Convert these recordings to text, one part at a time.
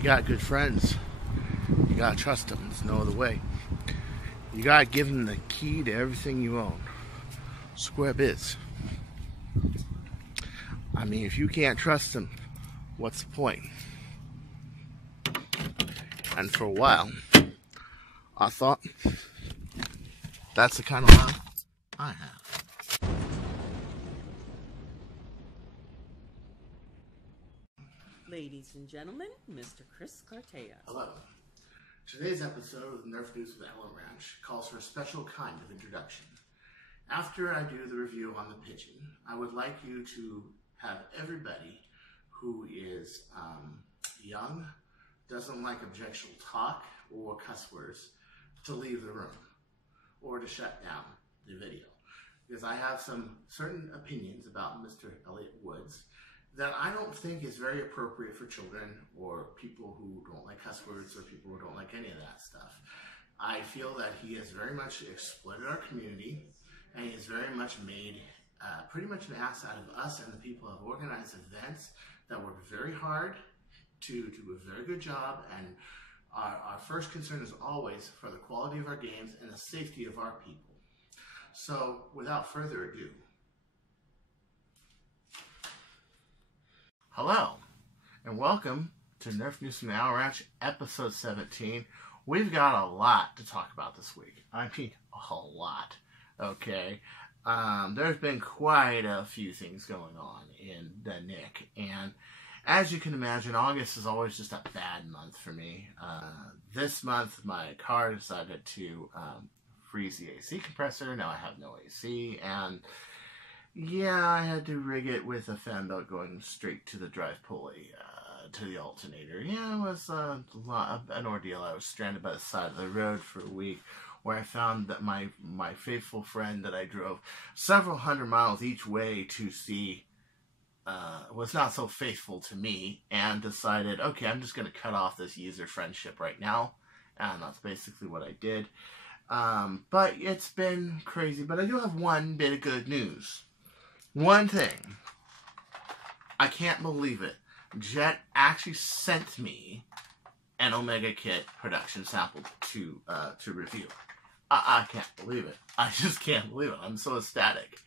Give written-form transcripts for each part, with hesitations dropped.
You got good friends. You gotta trust them. There's no other way. You gotta give them the key to everything you own. Square biz. I mean, if you can't trust them, what's the point? And for a while, I thought that's the kind of life I have. Ladies and gentlemen, Mr. Chris Cartea. Hello. Today's episode of Nerf News with Ellen Ranch calls for a special kind of introduction. After I do the review on the pigeon, I would like you to have everybody who is young, doesn't like objectionable talk or cuss words, to leave the room or to shut down the video. Because I have some certain opinions about Mr. Elliott Woods that I don't think is very appropriate for children or people who don't like cuss words or people who don't like any of that stuff. I feel that he has very much exploited our community, and he has very much made pretty much an ass out of us and the people who have organized events that work very hard to do a very good job. And our first concern is always for the quality of our games and the safety of our people. So without further ado, hello, and welcome to Nerf News from the Ellen Ranch, episode 17. We've got a lot to talk about this week. I mean, a lot, okay? There's been quite a few things going on in the Nick, and as you can imagine, August is always just a bad month for me. This month, my car decided to freeze the AC compressor. Now I have no AC, and yeah, I had to rig it with a fan belt going straight to the drive pulley, to the alternator. Yeah, it was an ordeal. I was stranded by the side of the road for a week, where I found that my faithful friend that I drove several hundred miles each way to see was not so faithful to me, and decided, okay, I'm just going to cut off this user friendship right now, and that's basically what I did. But it's been crazy, but I do have one bit of good news. One thing. I can't believe it. Jet actually sent me an Omega Kit production sample to review. I can't believe it. I just can't believe it. I'm so ecstatic.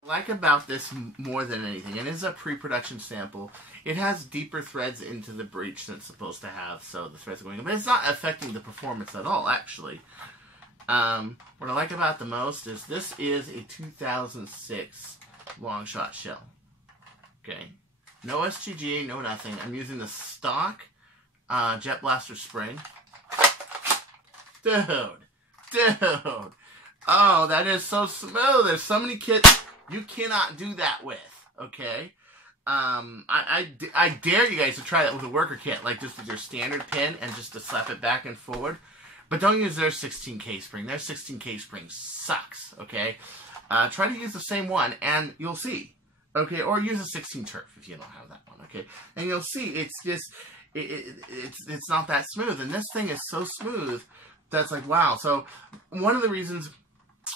What I like about this more than anything, and it is a pre-production sample, it has deeper threads into the breech than it's supposed to have, so the threads are going in, but it's not affecting the performance at all, actually. What I like about it the most is this is a 2006 long shot shell. Okay, no SGG, no nothing. I'm using the stock Jet Blaster spring. Dude, oh, that is so smooth. There's so many kits you cannot do that with. Okay, I dare you guys to try that with a worker kit, like just with your standard pin and just to slap it back and forward. But don't use their 16K spring. Their 16K spring sucks, okay? Try to use the same one, and you'll see, okay? Or use a 16 Turf if you don't have that one, okay? And you'll see, it's just, it's not that smooth. And this thing is so smooth that's like, wow. So one of the reasons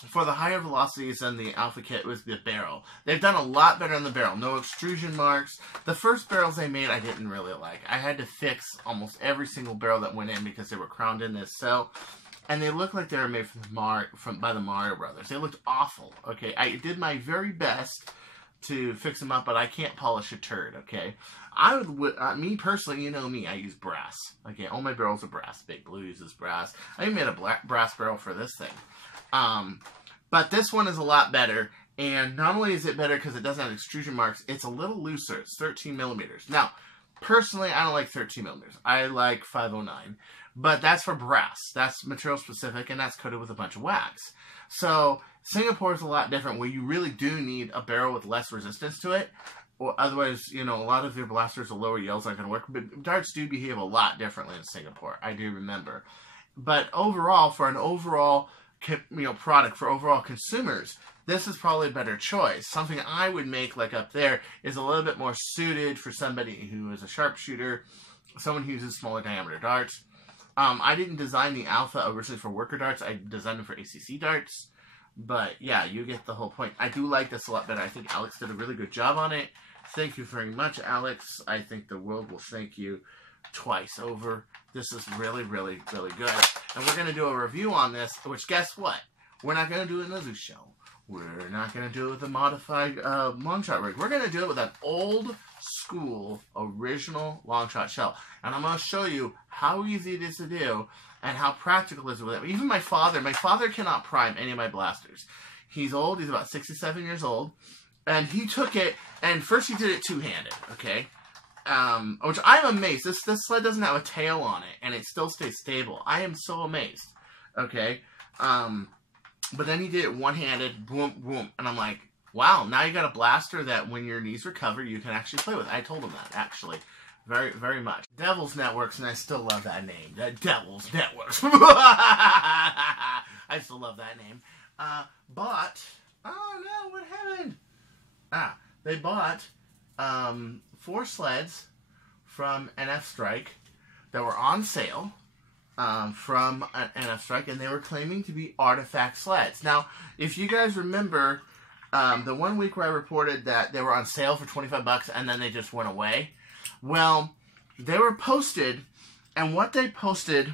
for the higher velocities than the Alpha Kit was the barrel. They've done a lot better on the barrel. No extrusion marks. The first barrels they made I didn't really like. I had to fix almost every single barrel that went in because they were crowned in this cell. And they looked like they were made by the Mario Brothers. They looked awful. Okay, I did my very best to fix them up, but I can't polish a turd. Okay, I would, me personally, you know me, I use brass. Okay, all my barrels are brass. Big Blue uses brass. I even made a brass barrel for this thing. But this one is a lot better, and not only is it better because it doesn't have extrusion marks, it's a little looser. It's 13 millimeters. Now, personally, I don't like 13 millimeters. I like 509, but that's for brass. That's material specific, and that's coated with a bunch of wax. So Singapore is a lot different, where you really do need a barrel with less resistance to it, or otherwise, you know, a lot of your blasters, the lower yields aren't going to work. But darts do behave a lot differently in Singapore. I do remember. But overall, for an overall product for overall consumers, this is probably a better choice. Something I would make, like up there, is a little bit more suited for somebody who is a sharpshooter, someone who uses smaller diameter darts. I didn't design the Alpha originally for worker darts. I designed them for ACC darts. But yeah, you get the whole point. I do like this a lot better. I think Alex did a really good job on it. Thank you very much, Alex. I think the world will thank you twice over. This is really, really, really good. And we're going to do a review on this, which guess what? We're not going to do it in a Zeus shell. We're not going to do it with a modified long shot rig. We're going to do it with an old school original long shot shell. And I'm going to show you how easy it is to do and how practical it is with it. Even my father cannot prime any of my blasters. He's old. He's about 67 years old. And he took it, and first he did it two-handed, okay? Which I'm amazed. This sled doesn't have a tail on it, and it still stays stable. I am so amazed, okay? But then he did it one-handed, boom, boom. And I'm like, wow, now you got a blaster that when your knees recover, you can actually play with. I told him that, actually. Very, very much. Devil's Networks, and I still love that name. The Devil's Networks. I still love that name. But, oh no, what happened? They bought 4 sleds from NF Strike that were on sale from NF Strike, and they were claiming to be artifact sleds. Now, if you guys remember the one week where I reported that they were on sale for 25 bucks and then they just went away, well, they were posted, and what they posted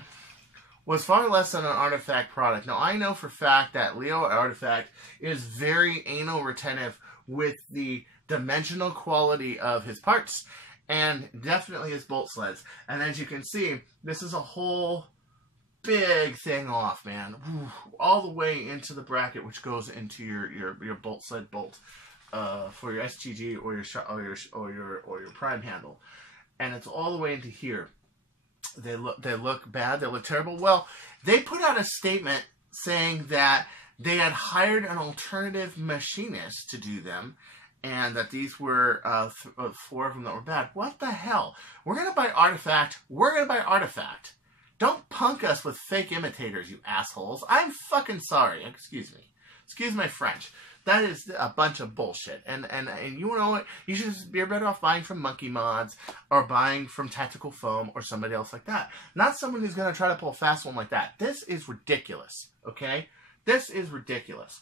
was far less than an artifact product. Now, I know for a fact that Leo Artifact is very anal retentive with the dimensional quality of his parts and definitely his bolt sleds. And as you can see, this is a whole big thing off, man. All the way into the bracket, which goes into your bolt sled bolt for your STG or your prime handle, and it's all the way into here. They look bad. They look terrible. Well, they put out a statement saying that they had hired an alternative machinist to do them, and that these were 4 of them that were bad. What the hell? We're going to buy Artifact. We're going to buy Artifact. Don't punk us with fake imitators, you assholes. I'm fucking sorry. Excuse me. Excuse my French. That is a bunch of bullshit. And you know what? You should just be better off buying from Monkey Mods or buying from Tactical Foam or somebody else like that. Not someone who's going to try to pull a fast one like that. This is ridiculous. Okay? This is ridiculous.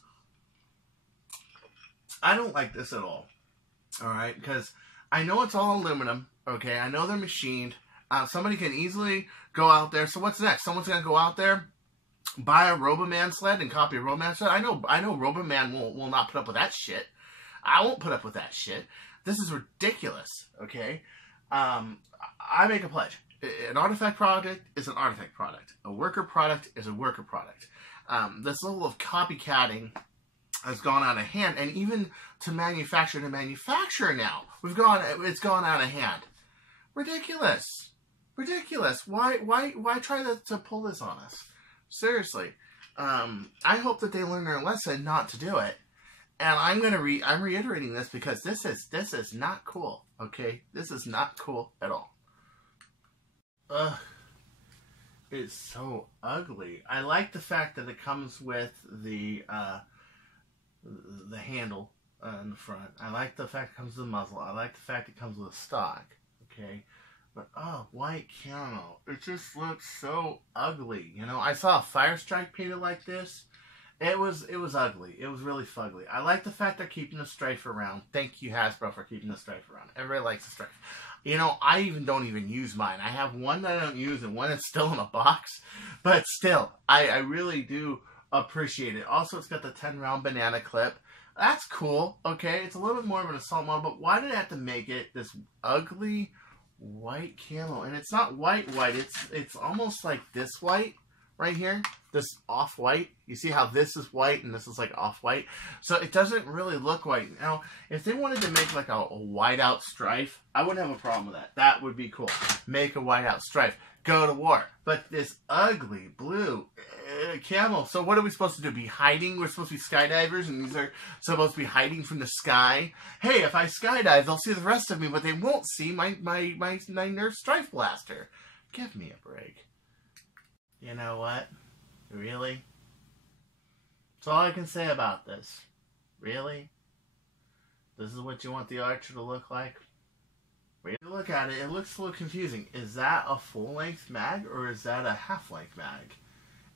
I don't like this at all. Alright? Because I know it's all aluminum. Okay? I know they're machined. Somebody can easily go out there. So what's next? Someone's going to go out there, buy a Roboman sled and copy a Roboman sled. I know Roboman will not put up with that shit. I won't put up with that shit. This is ridiculous. Okay? I make a pledge. An artifact product is an artifact product. A worker product is a worker product. This level of copycatting has gone out of hand, and even to manufacturer now, it's gone out of hand. Ridiculous. Ridiculous. Why try to pull this on us? Seriously. I hope that they learn their lesson not to do it. And I'm reiterating this because this is not cool. Okay? This is not cool at all. Ugh. It's so ugly. I like the fact that it comes with the handle in the front. I like the fact it comes with the muzzle. I like the fact it comes with a stock. Okay? But, oh, white camo. It just looks so ugly. You know, I saw a Fire Strike painted like this. It was ugly. It was really fugly. I like the fact they're keeping the strife around. Thank you, Hasbro, for keeping the strife around. Everybody likes the strife. You know, I don't even use mine. I have one that I don't use and one that's still in a box. But still, I really do appreciate it. Also, it's got the 10-round banana clip. That's cool. Okay, it's a little bit more of an assault model, but why did I have to make it this ugly white camo? And it's not white. It's almost like this white right here, this off-white. You see how this is white and this is like off-white? So it doesn't really look white. Now, if they wanted to make like a white-out strife, I wouldn't have a problem with that. That would be cool. Make a white-out strife. Go to war. But this ugly blue camo. So what are we supposed to do? Be hiding? We're supposed to be skydivers, and these are supposed to be hiding from the sky? Hey, if I skydive, they'll see the rest of me, but they won't see my Nerf Strife Blaster. Give me a break. You know what? Really? That's all I can say about this. Really? This is what you want the Archer to look like? When you look at it, it looks a little confusing. Is that a full-length mag, or is that a half-length mag?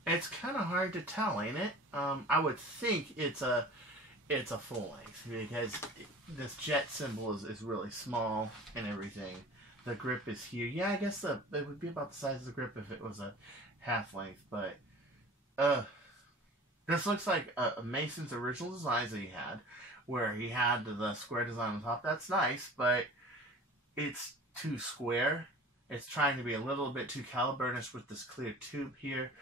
It's kind of hard to tell, ain't it? I would think it's a full-length, because this jet symbol is really small and everything. The grip is here. Yeah, I guess it would be about the size of the grip if it was a half length. But this looks like a Mason's original designs that he had, where he had the square design on top. That's nice, but it's too square. It's trying to be a little bit too caliburnish with this clear tube here.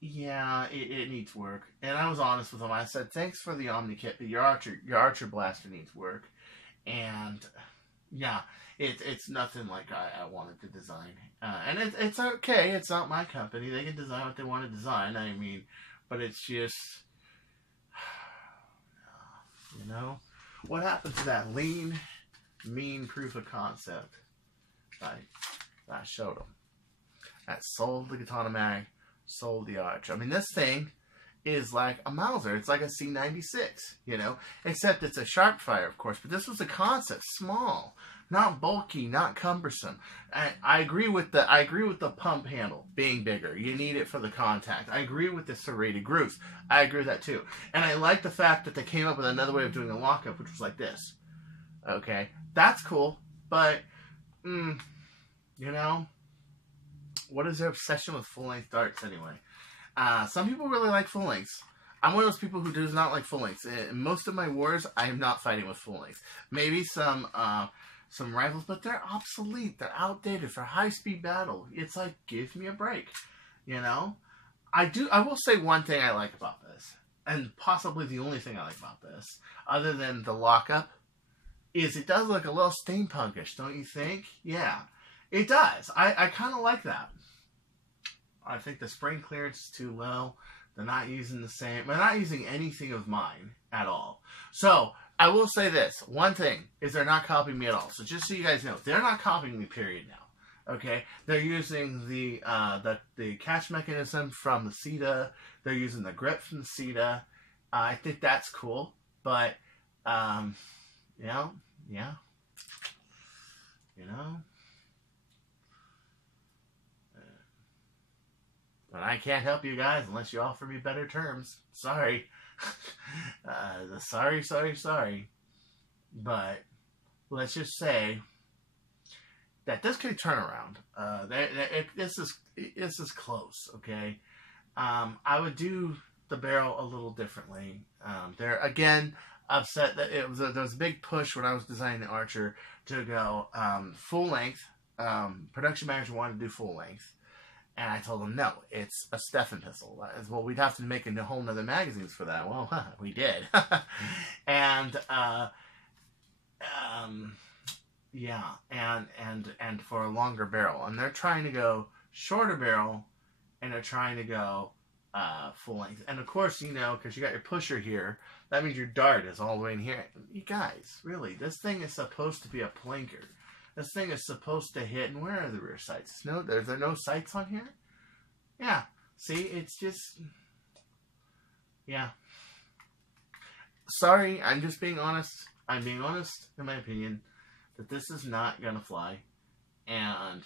Yeah, it needs work. And I was honest with him. I said, thanks for the Omni kit, but your Archer blaster needs work. And yeah, it's nothing like I wanted to design. And it's okay. It's not my company. They can design what they want to design. I mean, but it's just, you know, what happened to that lean, mean proof of concept I showed them? That sold the Katana Mag, sold the Arch. I mean, this thing is like a Mauser. It's like a C96, you know, except it's a sharp fire, of course. But this was the concept: small, not bulky, not cumbersome. I agree with the pump handle being bigger. You need it for the contact. I agree with the serrated grooves. I agree with that too. And I like the fact that they came up with another way of doing a lockup, which was like this. Okay, that's cool. But you know, what is their obsession with full-length darts anyway? Some people really like full lengths. I'm one of those people who does not like full lengths. In most of my wars, I am not fighting with full lengths. Maybe some rifles, but they're obsolete. They're outdated for high-speed battle. It's like, give me a break, you know? I will say one thing I like about this, and possibly the only thing I like about this, other than the lockup, is it does look a little steampunkish, don't you think? Yeah, it does. I kind of like that. I think the spring clearance is too low. They're not using the same. They're not using anything of mine at all. So I will say this. One thing is they're not copying me at all. So just so you guys know, they're not copying me, period, now. Okay? They're using the catch mechanism from the CETA. They're using the grip from the CETA. I think that's cool. But, you know, yeah. You know. But I can't help you guys unless you offer me better terms. Sorry. Sorry. But let's just say that this could turn around. This is close, okay? I would do the barrel a little differently. They're, again, upset that there was a big push when I was designing the Archer to go full length. Production manager wanted to do full length. And I told them, no, it's a Stefan pistol. Well, we'd have to make a whole nother magazines for that. Well, we did. And, yeah, and for a longer barrel. And they're trying to go shorter barrel, and they're trying to go full length. And, of course, you know, because you got your pusher here, that means your dart is all the way in here. You guys, really, this thing is supposed to be a planker. This thing is supposed to hit, and where are the rear sights? No, are there no sights on here? Yeah. See, it's just, yeah. Sorry, I'm just being honest. I'm being honest, in my opinion, that this is not going to fly. And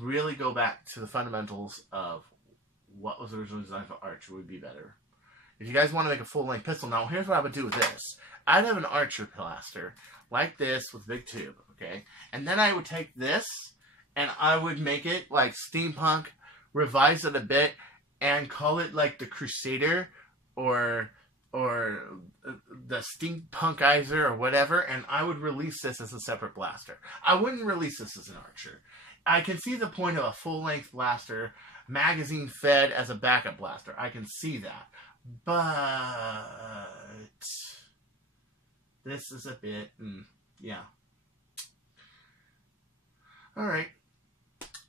really go back to the fundamentals of what was originally designed for Archer would be better. If you guys want to make a full-length pistol, now here's what I would do with this. I'd have an Archer blaster like this with a big tube, okay? And then I would take this and I would make it like steampunk, revise it a bit, and call it like the Crusader or the Steampunkizer or whatever, and I would release this as a separate blaster. I wouldn't release this as an Archer. I can see the point of a full-length blaster, magazine fed as a backup blaster. I can see that. But this is a bit, yeah. Alright.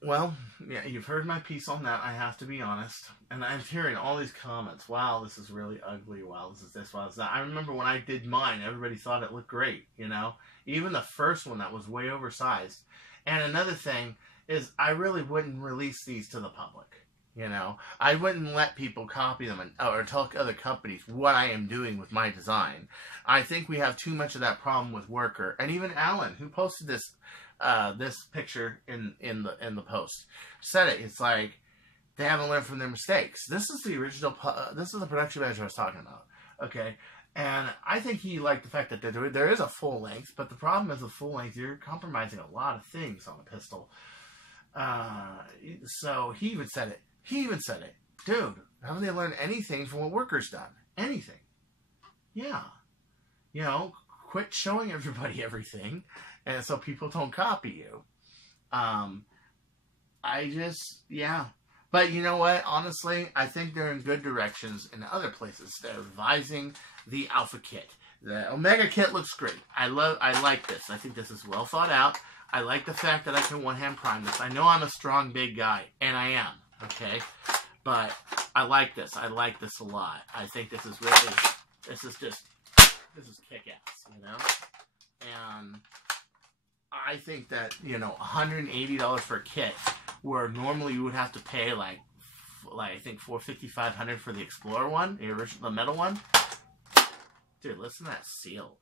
Well, yeah, you've heard my piece on that. I have to be honest. And I'm hearing all these comments. Wow, this is really ugly. Wow, this is this. Wow, this is that. I remember when I did mine, everybody thought it looked great, you know? Even the first one that was way oversized. And another thing is I really wouldn't release these to the public. You know, I wouldn't let people copy them or tell other companies what I am doing with my design. I think we have too much of that problem with Worker, and even Alan, who posted this this picture in the post, said it. It's like they haven't learned from their mistakes. This is the original. This is the production manager I was talking about. Okay, And I think he liked the fact that there is a full length, but the problem is with full length, you're compromising a lot of things on a pistol. So he even said it. Dude, haven't they learned anything from what Worker's done? Anything. Yeah. You know, quit showing everybody everything, and so people don't copy you. Yeah. But you know what? Honestly, I think they're in good directions in other places. They're revising the Alpha Kit. The Omega Kit looks great. I like this. I think this is well thought out. I like the fact that I can one-hand prime this. I know I'm a strong, big guy, and I am, okay? But I like this. I like this a lot. I think this is kick-ass, you know? And I think that, you know, $180 for a kit, where normally you would have to pay like I think $450, $500 for the Explorer one, the original, the metal one. Dude, listen to that seal.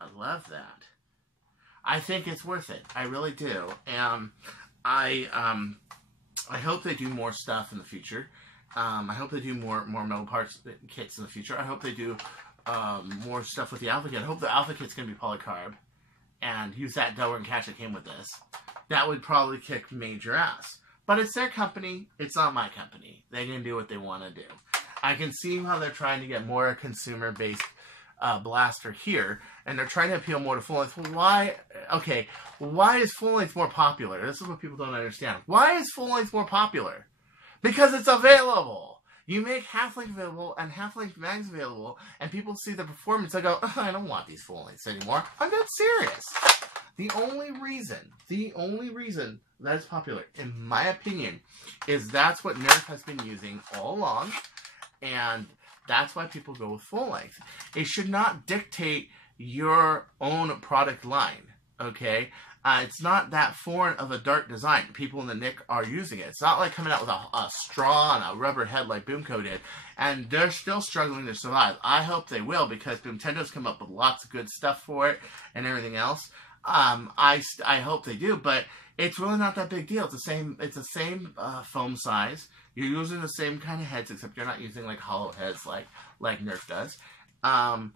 I love that. I think it's worth it. I really do. And I hope they do more stuff in the future. I hope they do more metal parts kits in the future. I hope they do more stuff with the Alpha Kit. I hope the Alpha Kit's going to be polycarb and use that Delaware and catch that came with this. That would probably kick major ass. But it's their company. It's not my company. They can do what they want to do. I can see how they're trying to get more consumer-based blaster here, and they're trying to appeal more to full length. Why? Okay, why is full length more popular? This is what people don't understand. Why is full length more popular? Because it's available. You make half length available and half length mags available, and people see the performance. They go, oh, I don't want these full lengths anymore. I'm not serious. The only reason that it's popular, in my opinion, is that's what Nerf has been using all along, and that's why people go with full length. It should not dictate your own product line, okay? It's not that foreign of a dart design. People in the nick are using it. It's not like coming out with a straw and a rubber head like Boomco did, and they're still struggling to survive. I hope they will, because Nintendo's come up with lots of good stuff for it and everything else. I hope they do, but it's really not that big deal. It's the same foam size. You're using the same kind of heads, except you're not using like hollow heads like Nerf does. And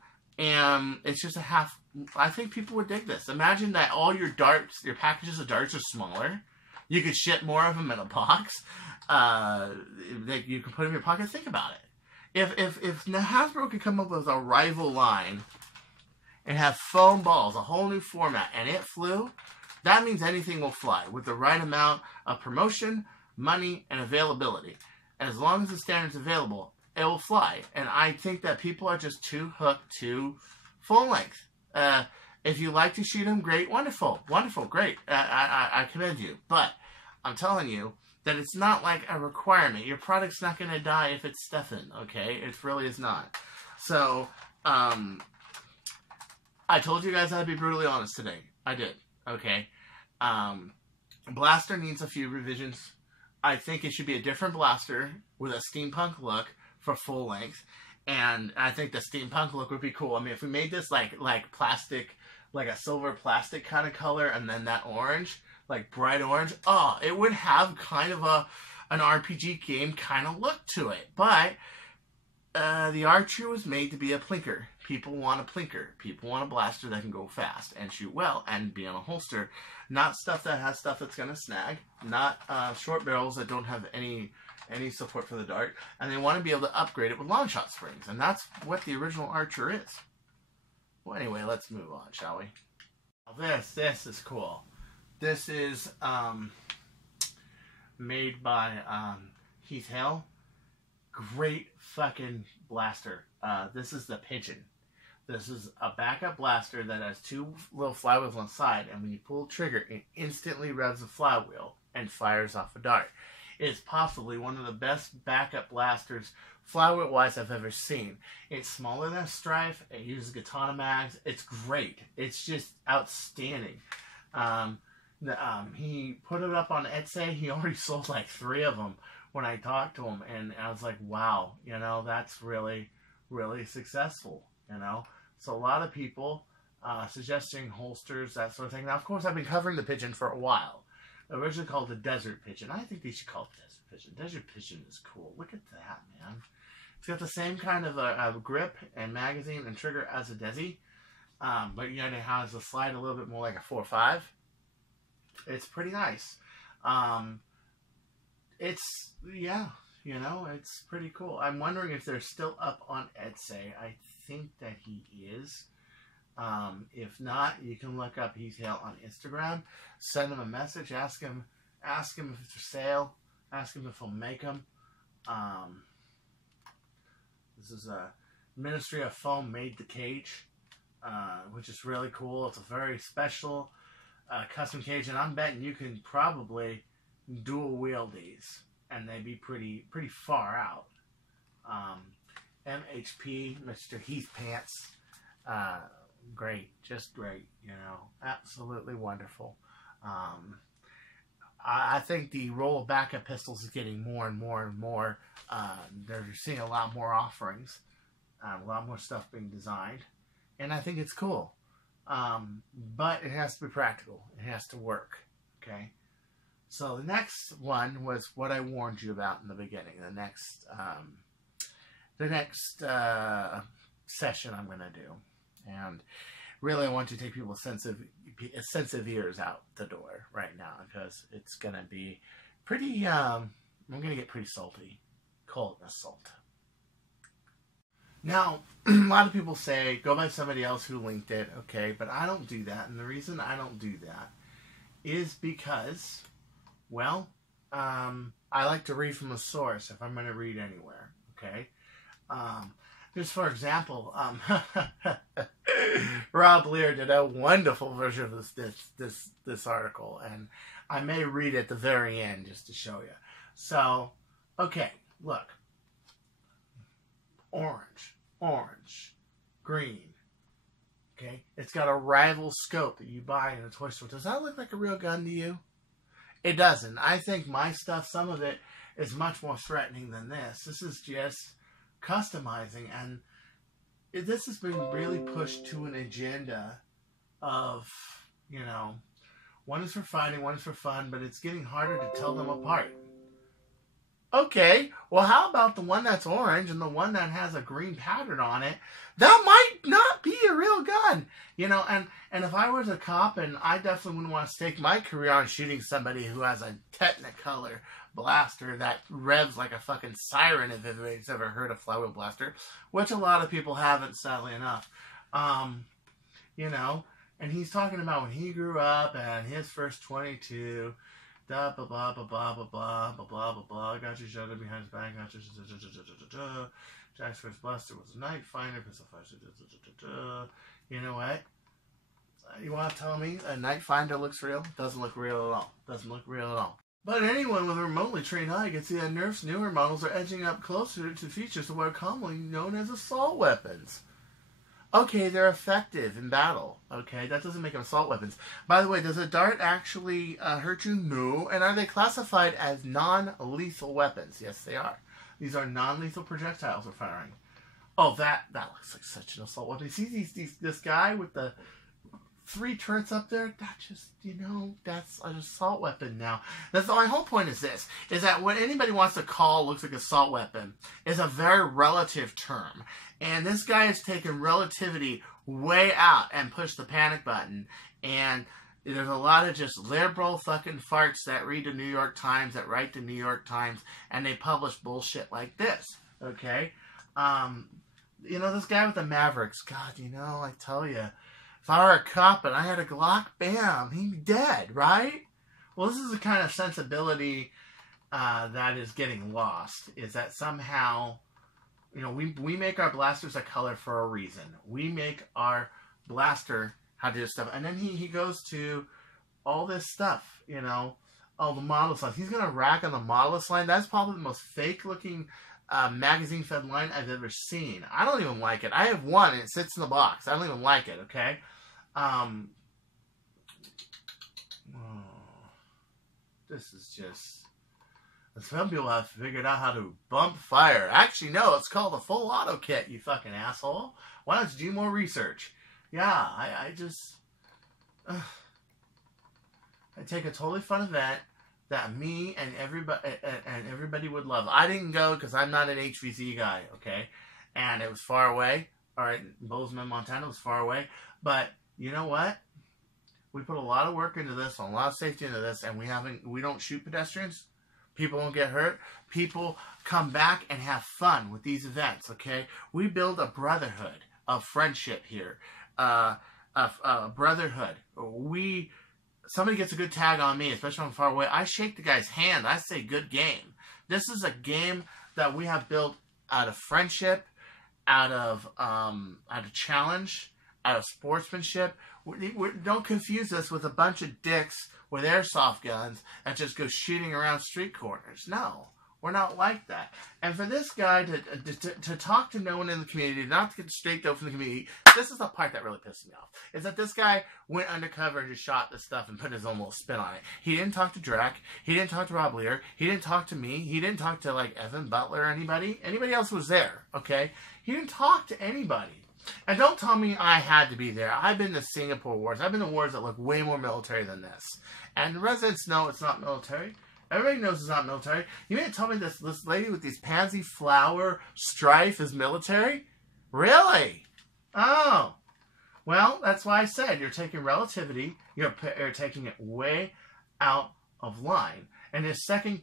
it's just a half. I think people would dig this. Imagine that all your darts, your packages of darts are smaller. You could ship more of them in a box. That you can put in your pocket. Think about it. If Hasbro could come up with a rival line and have foam balls, a whole new format, and it flew, that means anything will fly with the right amount of promotion, money, and availability. As long as the standard's available, it will fly. And I think that people are just too hooked to full length. If you like to shoot them, great, wonderful, great. I commend you. But I'm telling you that it's not like a requirement. Your product's not going to die if it's Stefan, okay? It really is not. So, I told you guys I'd be brutally honest today. I did. Okay. Blaster needs a few revisions. I think it should be a different blaster with a steampunk look for full length. And I think the steampunk look would be cool. I mean, if we made this like plastic, like a silver plastic kind of color, and then that orange, like bright orange, oh, it would have kind of an RPG game kind of look to it. But the Archer was made to be a plinker. People want a plinker. People want a blaster that can go fast and shoot well and be on a holster. Not stuff that has stuff that's going to snag. Not short barrels that don't have any support for the dart. And they want to be able to upgrade it with long shot springs. And that's what the original Archer is. Well, anyway, let's move on, shall we? This is cool. This is made by Heath Hale. Great fucking blaster. This is the Pigeon. This is a backup blaster that has two little flywheels on the side, and when you pull the trigger, it instantly revs the flywheel and fires off a dart. It is possibly one of the best backup blasters, flywheel-wise, I've ever seen. It's smaller than a Strife. It uses katana mags. It's great. It's just outstanding. He put it up on Etsy. He already sold like 3 of them when I talked to him, and I was like, wow, you know, that's really, really successful, you know. So a lot of people suggesting holsters, that sort of thing. Now, of course, I've been covering the Pigeon for a while. Originally called the Desert Pigeon. I think they should call it the Desert Pigeon. Desert Pigeon is cool. Look at that, man. It's got the same kind of a grip and magazine and trigger as a Desi, but it has a slide a little bit more like a 4.5. It's pretty nice. It's it's pretty cool. I'm wondering if they're still up on Etsy. I think that he is. If not, you can look up He's Hale on Instagram. Send him a message. Ask him if it's for sale. Ask him if he'll make them. This is a Ministry of Foam made the cage, which is really cool. It's a very special custom cage, and I'm betting you can probably dual wield these, and they'd be pretty far out. MHP, Mr. Heath Pants, great, just great, absolutely wonderful. I think the roll of backup pistols is getting more and more and more. They're seeing a lot more offerings, a lot more stuff being designed, and I think it's cool. But it has to be practical. It has to work. Okay. So the next one was what I warned you about in the beginning. The next session I'm going to do, and really I want to take people's sensitive ears out the door right now, because it's going to be pretty. I'm going to get pretty salty, cold as salt. Now, a lot of people say, go by somebody else who linked it, okay, but I don't do that, and the reason I don't do that is because, well, I like to read from the source if I'm going to read anywhere, okay? Just for example, Rob Lear did a wonderful version of this article, and I may read at the very end just to show you. So, okay, look. Orange, green. Okay, it's got a rival scope that you buy in a toy store. Does that look like a real gun to you? It doesn't. I think my stuff, some of it, is much more threatening than this. This is just customizing, and this has been really pushed to an agenda of, one is for fighting, one is for fun, but it's getting harder to tell them apart. Okay, well, how about the one that's orange and the one that has a green pattern on it? That might not be a real gun, and if I was a cop, and I definitely wouldn't want to stake my career on shooting somebody who has a Technicolor blaster that revs like a fucking siren, if anybody's ever heard of flywheel blaster, which a lot of people haven't, sadly enough. And he's talking about when he grew up and his first 22, blah blah blah blah blah blah blah blah blah blah blah. Got you shot up behind his back. Got you. Jack's first blaster was a night finder. Pistol fire. You know what? You want to tell me a night finder looks real? Doesn't look real at all. Doesn't look real at all. But anyone with a remotely trained eye can see that Nerf's newer models are edging up closer to features of what are commonly known as assault weapons. Okay, they're effective in battle. Okay, that doesn't make them assault weapons. By the way, does a dart actually hurt you? No. And are they classified as non-lethal weapons? Yes, they are. These are non-lethal projectiles we're firing. Oh, that looks like such an assault weapon. See this guy with the 3 turrets up there? That just, that's an assault weapon now. My whole point is this, is that what anybody wants to call looks like an assault weapon is a very relative term. And this guy has taken relativity way out and pushed the panic button. And there's a lot of just liberal fucking farts that read the New York Times, that write the New York Times, and they publish bullshit like this. Okay? This guy with the Mavericks, God, I tell you, if I were a cop and I had a Glock, bam, he'd be dead, right? Well, this is the kind of sensibility that is getting lost, is that somehow, we make our blasters a color for a reason. We make our blaster how to do stuff. And then he goes to all this stuff, all the model lines. He's going to rack on the model line. That's probably the most fake-looking magazine-fed line I've ever seen. I don't even like it. I have one, and it sits in the box. I don't even like it, okay? This is just... Some people have figured out how to bump fire. Actually, no, it's called a full auto kit, you fucking asshole. Why don't you do more research? Yeah, I just... I take a totally fun event, that me and everybody would love. I didn't go because I'm not an HVZ guy, okay? And it was far away. All right, Bozeman, Montana was far away. But you know what? We put a lot of work into this, a lot of safety into this, and we don't shoot pedestrians. People don't get hurt. People come back and have fun with these events, okay? We build a brotherhood of friendship here. A brotherhood. Somebody gets a good tag on me, especially when I'm far away, I shake the guy's hand. I say, good game. This is a game that we have built out of friendship, out of challenge, out of sportsmanship. Don't confuse us with a bunch of dicks with airsoft guns that just go shooting around street corners. No, we're not like that. And for this guy to talk to no one in the community, not to get straight though from the community, this is the part that really pissed me off. Is that this guy went undercover and just shot this stuff and put his own little spin on it. He didn't talk to Drac. He didn't talk to Rob Lear. He didn't talk to me. He didn't talk to like Evan Butler or anybody. Anybody else was there, okay? He didn't talk to anybody. And don't tell me I had to be there. I've been to Singapore wars. I've been to wars that look way more military than this. And the residents know it's not military. Everybody knows it's not military. You mean to tell me this lady with these pansy flower strife is military? Really? Oh. Well, that's why I said you're taking relativity. You're taking it way out of line. And his second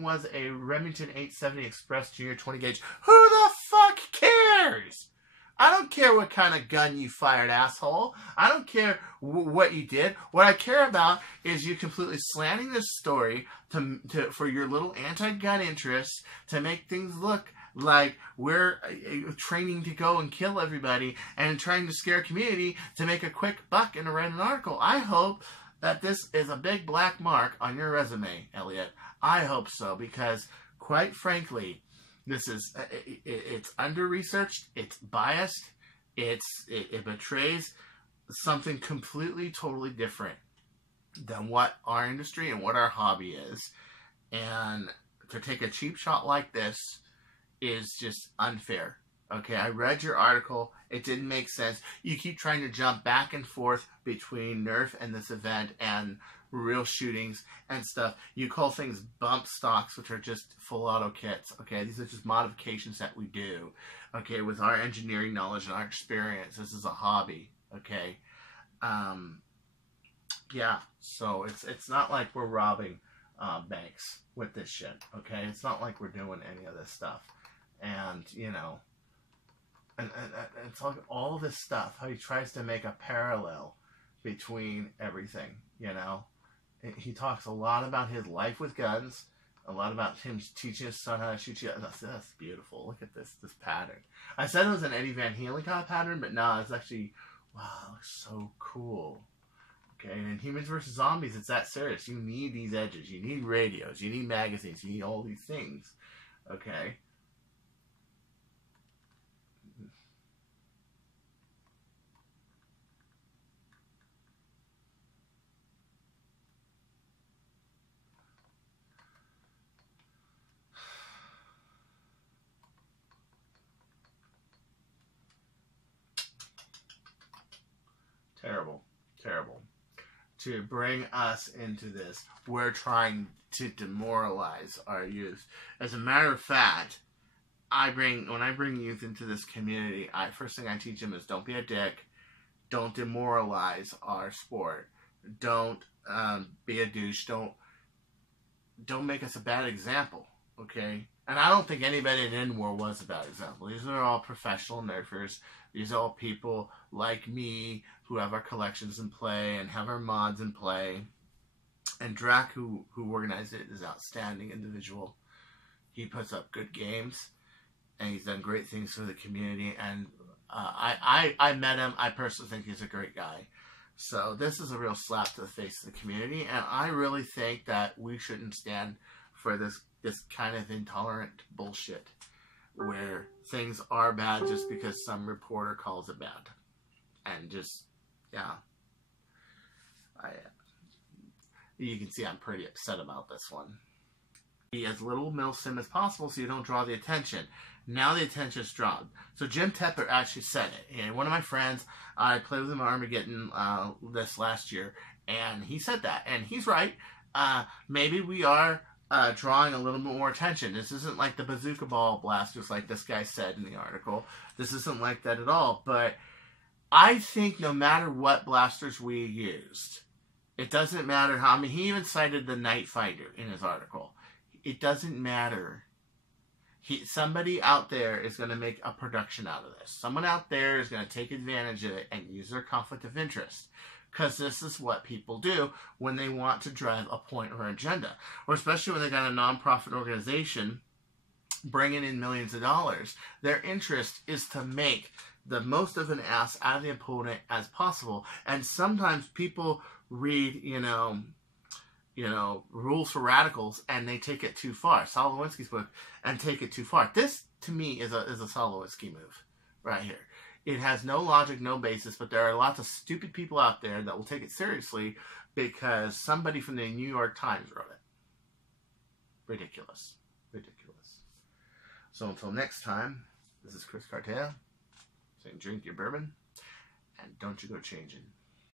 was a Remington 870 Express Junior 20 gauge. Who the fuck cares? I don't care what kind of gun you fired, asshole. I don't care what you did. What I care about is you completely slanting this story for your little anti-gun interests to make things look like we're training to go and kill everybody and trying to scare a community to make a quick buck and to write an article. I hope that this is a big black mark on your resume, Elliot. I hope so, because quite frankly, it's under-researched, it's biased, it betrays something completely, totally different than what our industry and what our hobby is. And to take a cheap shot like this is just unfair. Okay, I read your article. It didn't make sense. You keep trying to jump back and forth between Nerf and this event and real shootings and stuff. You call things bump stocks, which are just full auto kits. Okay, these are just modifications that we do. Okay, with our engineering knowledge and our experience, this is a hobby. Okay, yeah. So it's not like we're robbing banks with this shit. Okay, it's not like we're doing any of this stuff. And you know, and it's like all this stuff. How he tries to make a parallel between everything. You know. He talks a lot about his life with guns, a lot about him teaching his son how to shoot. That's beautiful. Look at this pattern. I said it was an Eddie Van Halen kind of pattern, but no, it's actually, wow, it looks so cool. Okay, and in Humans vs. Zombies, it's that serious. You need these edges. You need radios. You need magazines. You need all these things. Okay. Terrible. Terrible. To bring us into this, we're trying to demoralize our youth. As a matter of fact, when I bring youth into this community, first thing I teach them is don't be a dick, don't demoralize our sport, don't be a douche, don't make us a bad example, okay? And I don't think anybody in N-War was a bad example. These are all professional nerfers. These are all people like me who have our collections in play and have our mods in play. And Drac, who organized it, is an outstanding individual. He puts up good games, and he's done great things for the community. And I met him. I personally think he's a great guy. So this is a real slap to the face of the community, and I really think that we shouldn't stand for this kind of intolerant bullshit where things are bad just because some reporter calls it bad. And just, yeah. You can see I'm pretty upset about this one. Be as little milsim as possible so you don't draw the attention. Now the attention is drawn. So Jim Tepper actually said it. And one of my friends, I played with him at Armageddon this last year, And he said that, and he's right. Maybe we are drawing a little bit more attention. This isn't like the bazooka ball blasters like this guy said in the article. This isn't like that at all. But I think no matter what blasters we used, it doesn't matter how. I mean, he even cited the Night Fighter in his article. It doesn't matter. Somebody out there is going to make a production out of this. Someone out there is going to take advantage of it and use their conflict of interest. Because this is what people do when they want to drive a point or agenda. Or especially when they got a nonprofit organization bringing in millions of dollars. Their interest is to make the most of an ass out of the opponent as possible. And sometimes people read, Rules for Radicals, and they take it too far. Saul Alinsky's book, and take it too far. This, to me, is a Saul Alinsky move right here. It has no logic, no basis, but there are lots of stupid people out there that will take it seriously because somebody from the New York Times wrote it. Ridiculous. Ridiculous. So until next time, this is Chris Cartea saying drink your bourbon and don't you go changing.